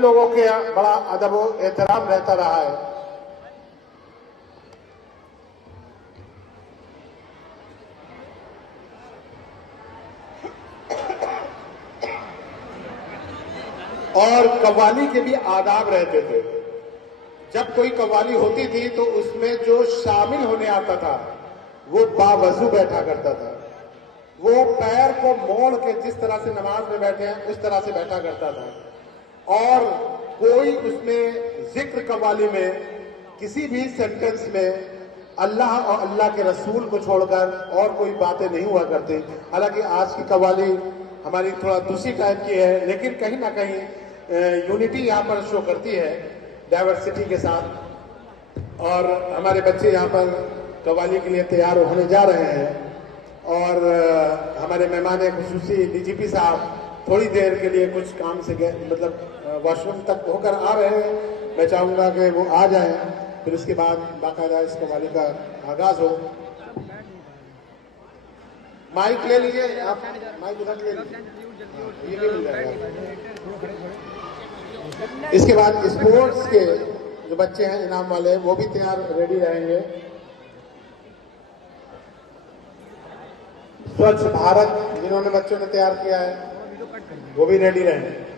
लोगों के बड़ा अदब और एहतराम रहता रहा है। और कव्वाली के भी आदाब रहते थे। जब कोई कव्वाली होती थी तो उसमें जो शामिल होने आता था वो बावजू बैठा करता था। वो पैर को मोड़ के जिस तरह से नमाज में बैठे हैं उस तरह से बैठा करता था। और कोई उसमें जिक्र कव्वाली में किसी भी सेंटेंस में अल्लाह और अल्लाह के रसूल को छोड़कर और कोई बातें नहीं हुआ करती। हालांकि आज की कव्वाली हमारी थोड़ा दूसरी टाइप की है, लेकिन कहीं ना कहीं यूनिटी यहाँ पर शो करती है डाइवर्सिटी के साथ। और हमारे बच्चे यहाँ पर कव्वाली के लिए तैयार होने जा रहे हैं। और हमारे मेहमान खुसूसी डीजीपी साहब थोड़ी देर के लिए कुछ काम से मतलब वॉशरूम तक होकर आ रहे हैं। मैं चाहूंगा कि वो आ जाएं, फिर उसके बाद बाकायदा इस कव्वाली का आगाज हो। माइक ले लीजिए आप, माइक उधर ले लीजिए, ये भी मिल जाएगा। इसके बाद स्पोर्ट्स के जो बच्चे हैं इनाम वाले वो भी तैयार रेडी रहेंगे। स्वच्छ भारत जिन्होंने बच्चों ने तैयार किया है वो भी रेडी रहेंगे।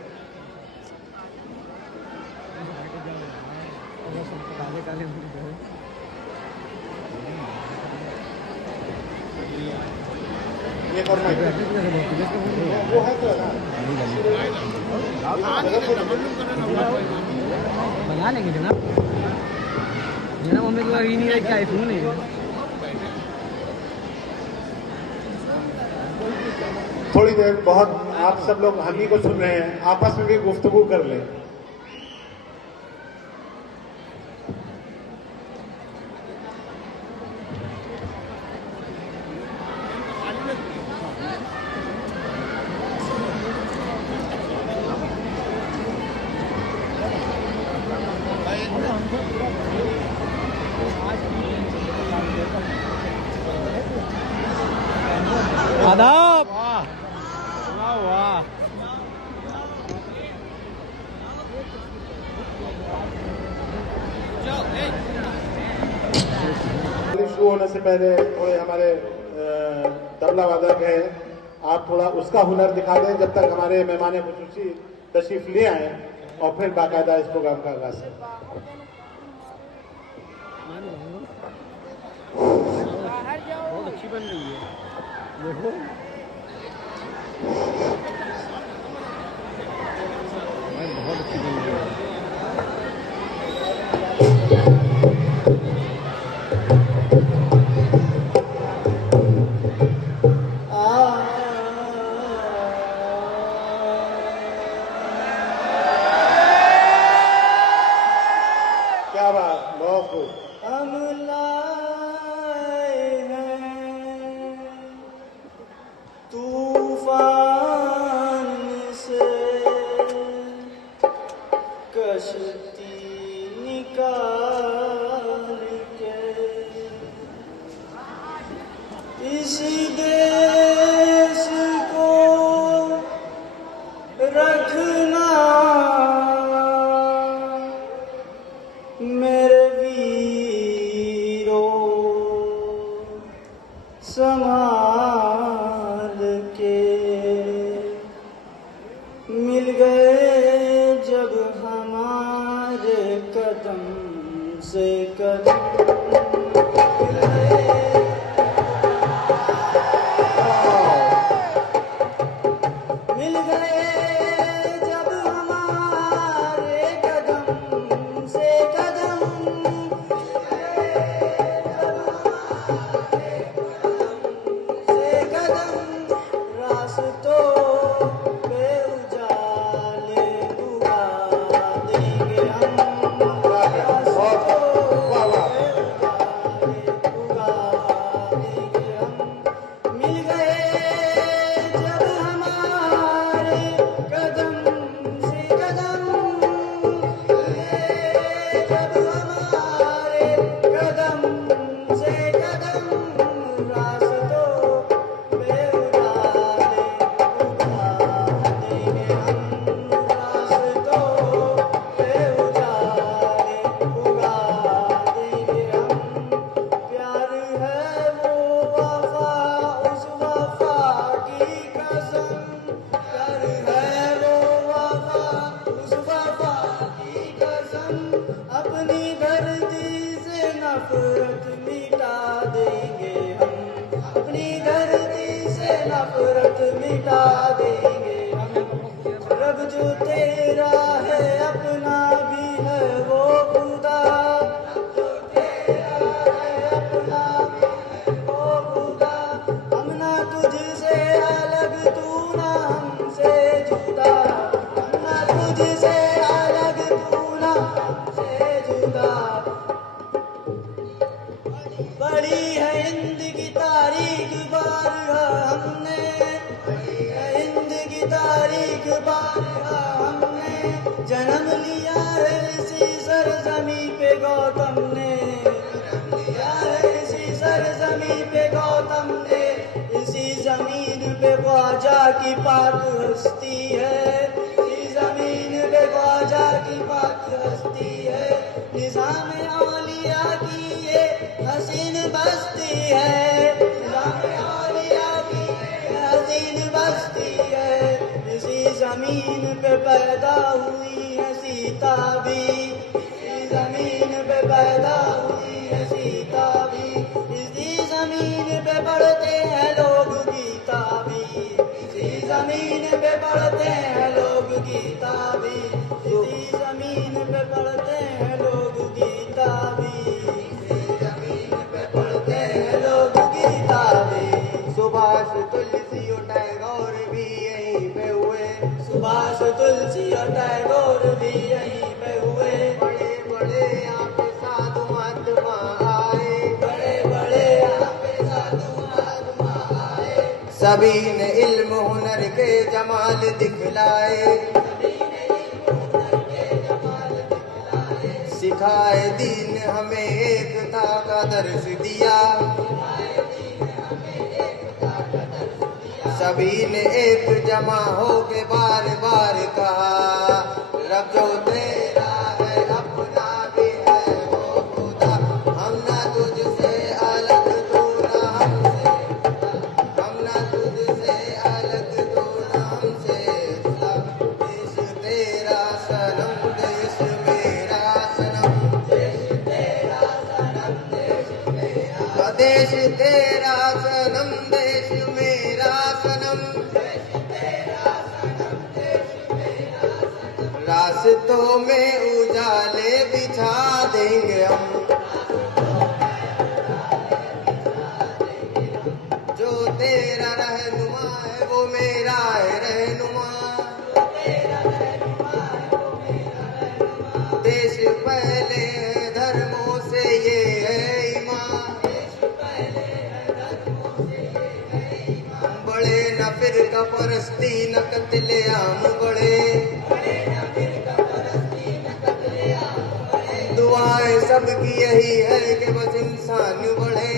ये और वो है तो ना बना लेंगे जनाब। जनाब हमें तो अभी नहीं है क्या आईफोन है। थोड़ी देर बहुत आप सब लोग हम ही को सुन रहे हैं, आपस में भी गुफ्तगू कर लें। आदाब। शुरू होने से पहले थोड़े हमारे तबला वादक हैं, आप थोड़ा उसका हुनर दिखा दें जब तक हमारे मेहमान खुसूसी तशरीफ ले आए और फिर बाकायदा इस प्रोग्राम का आगाज है। बहुत अच्छी बन रही है, देखो बहुत अच्छी बन रही है। क्या बात, बहुत खूब। तूफान से कश्ती निकाल के इस देश को रखना मेरे वीरों संभाल के। मिल गए जब हमारे कदम से कदम मिल गए जब हमारे कदम से कदम रास्तों पे उजाले उगा देंगे हम। नफरत मिटा देंगे हम, अपनी धरती से नफरत मिटा देंगे हम। रब जो तेरा है अपना भी है वो खुदा, रब जो तेरा है अपना भी है वो खुदा। हम ना तुझसे अलग तू ना हमसे जुदा, हम ना तुझसे अलग तू ना हमसे जुदा। बड़ी है हिंद की तारीख बारहा हमने, बड़ी है हिंद की तारीख बारहा हमने। जन्म लिया है इसी सरजमी पे गौतम ने, जन्म लिया है इसी सरजमी पे गौतम ने। इसी जमीन पे ख्वाजा की पाक हस्ती है, इसी जमीन पे ख्वाजा की पाक हस्ती है। निजाम औलिया की ये हसीन बस्ती है, निजाम औलिया की ये हसीन बस्ती है। इसी जमीन पे पैदा हुई है सीता भी, इसी जमीन पे पैदा हुई है सीता भी। इसी जमीन पे पढ़ते हैं लोग गीता भी, इसी जमीन पे पढ़ते हैं लोग गीता भी। इसी जमीन पे पढ़ते हैं लोग गीता भी, इसी जमीन पे पढ़ते हैं लोग गीता भी। सुभाष तुलसी और टैगोर भी यहीं पे हुए, सुभाष तुलसी और टैगोर भी यहीं पे हुए। बड़े बड़े यहाँ पे साधु महात्मा आए, बड़े बड़े यहाँ पे साधु महात्मा आए। सभी ने इल्म हुनर के जमाल दिखलाए, सिखाए दीन हमें एकता का दर्श दिया, सभी ने एक जमा हो के बार बार कहा, रब जो तेरा है अपना भी है वो खुदा। हम ना तुझसे अलग तू ना हमसे, हम ना तुझसे अलग तू ना हमसे जुदा। देश तेरा सनम देश मेरा सनम, देश तेरा सनम देश मेरा, देश तेरा सनम देश मेरा सनम, देश तेरा सनम देश मेरा सनम। रास्तों में उजाले बिछा देंगे हम, जो तेरा रहनुमा है वो मेरा है रहनुमा, देश पहले है धर्मों से ये है ईमान, बड़े न फिरका परस्ती न कत्लेआम बढ़े, दुआएं सबकी यही है कि बस इंसान बढ़े।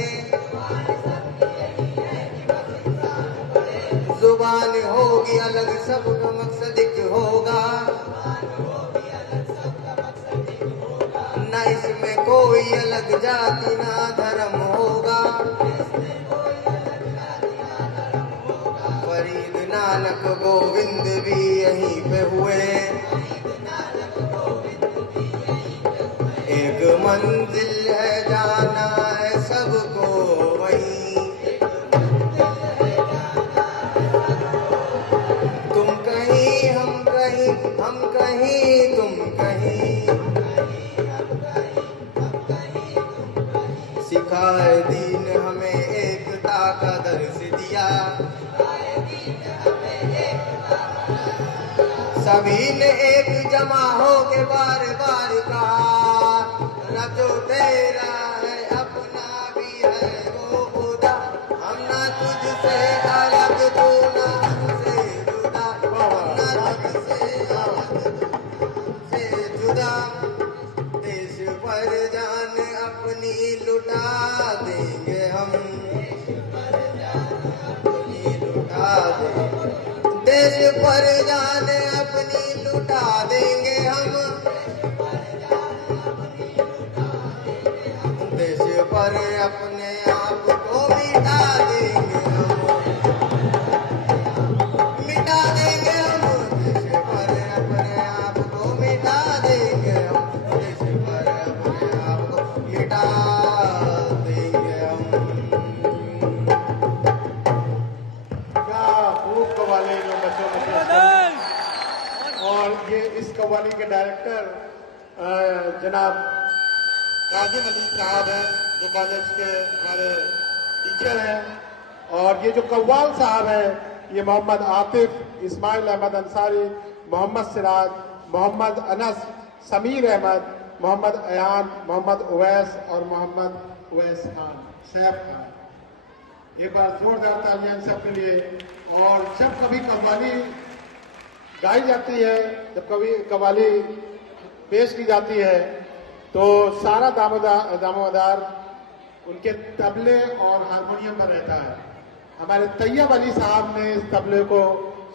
जुबान होगी अलग सबका मकसद एक होगा, न इसमें कोई अलग जाति ना धर्म होगा। फरीद नानक गोविंद भी यहीं पे हुए, एक मंजिल है जाना है सबको वहीं। तुम कहीं हम कहीं, हम कहीं तुम कहीं, सिखाए दीन हमें एकता का दर्श दिया, सभी ने एक जमा हो के बार बार कहा, रब जो तेरा है अपना भी है वो खुदा। हम ना तुझसे अलग तू ना हमसे जुदा, हम ना तुझसे अलग से जुदा। देश पर जान अपनी लुटा देंगे हम, अपनी लुटा देंगे, देश पर जान अपनी लुटा देंगे हम, देश पर अपने आप को मिटा देंगे हम, मिटा देंगे हम, देश पर अपने आप को मिटा देंगे हम, देश पर अपने आप को मिटा कव्वाली के डायरेक्टर जनाब काजिम अली साहब हैं, जो कॉलेज के हमारे टीचर हैं, और ये जो कव्वाल साहब हैं ये मोहम्मद आतिफ, इस्माइल अहमद अंसारी, मोहम्मद सिराज, मोहम्मद अनस, समीर अहमद, मोहम्मद अयान, मोहम्मद उवैस और मोहम्मद उवैस खान, सैफ खान। एक बार जोरदार तालियां सबके लिए। और जब कभी कव्वाली गाई जाती है, जब कभी कव्वाली पेश की जाती है, तो सारा दामोदार उनके तबले और हारमोनियम पर रहता है। हमारे तैयब अली साहब ने इस तबले को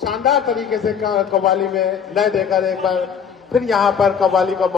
शानदार तरीके से कव्वाली में लय देकर एक बार फिर यहाँ पर कव्वाली को